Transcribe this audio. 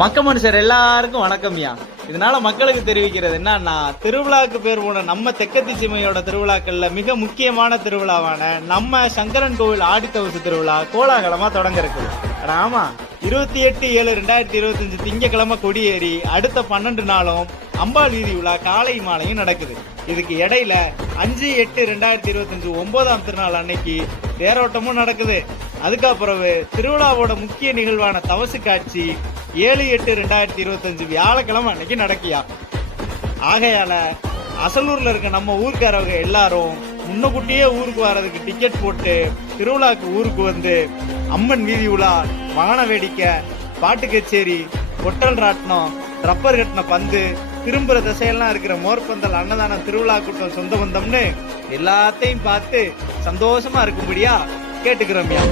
மக்க மனுஷர் எல்லாருக்கும் வணக்கம்யா. இதனால மக்களுக்கு தெரிவிக்கிறது என்னன்னா, திருவிழாவுக்கு பேர் போன நம்ம தெக்கத்தி சீமையோட திருவிழாக்கள்ல மிக முக்கியமான திருவிழாவான நம்ம சங்கரன் கோவில் ஆடித்தவசு திருவிழா கோலாகலமா தொடங்க இருக்குது. ஆமா, 28/7/2025 திங்கக்கிழமை கொடியேறி அடுத்த 12 நாளும் அம்பாள் வீதி விழா காலை மாலையும் நடக்குது. இதுக்கு இடையில 5/8/2025 9ஆம் திருநாள் அன்னைக்கு தேரோட்டமும் நடக்குது. அதுக்கப்புறம் திருவிழாவோட முக்கிய நிகழ்வான தவசு காட்சி 7/8/2025 வியாழக்கிழமை அன்னைக்கு நடக்கியா. ஆகையால அசலூர்ல இருக்க நம்ம ஊருக்காரவங்க எல்லாரும் முன்னக்கூட்டியே ஊருக்கு வர்றதுக்கு டிக்கெட் போட்டு திருவிழாக்கு ஊருக்கு வந்து அம்மன் வீதி விழா, வான வேடிக்கை, பாட்டு கச்சேரி, பொட்டல் ராட்டினம், ரப்பர் கட்டின பந்து, திரும்புற திசையெல்லாம் இருக்கிற மோர்பந்தல், அன்னதானம், திருவிழா கூட்டம், சொந்த பந்தம்னு எல்லாத்தையும் பார்த்து சந்தோஷமா இருக்கும்படியா கேட்டுக்கிறோம்யா.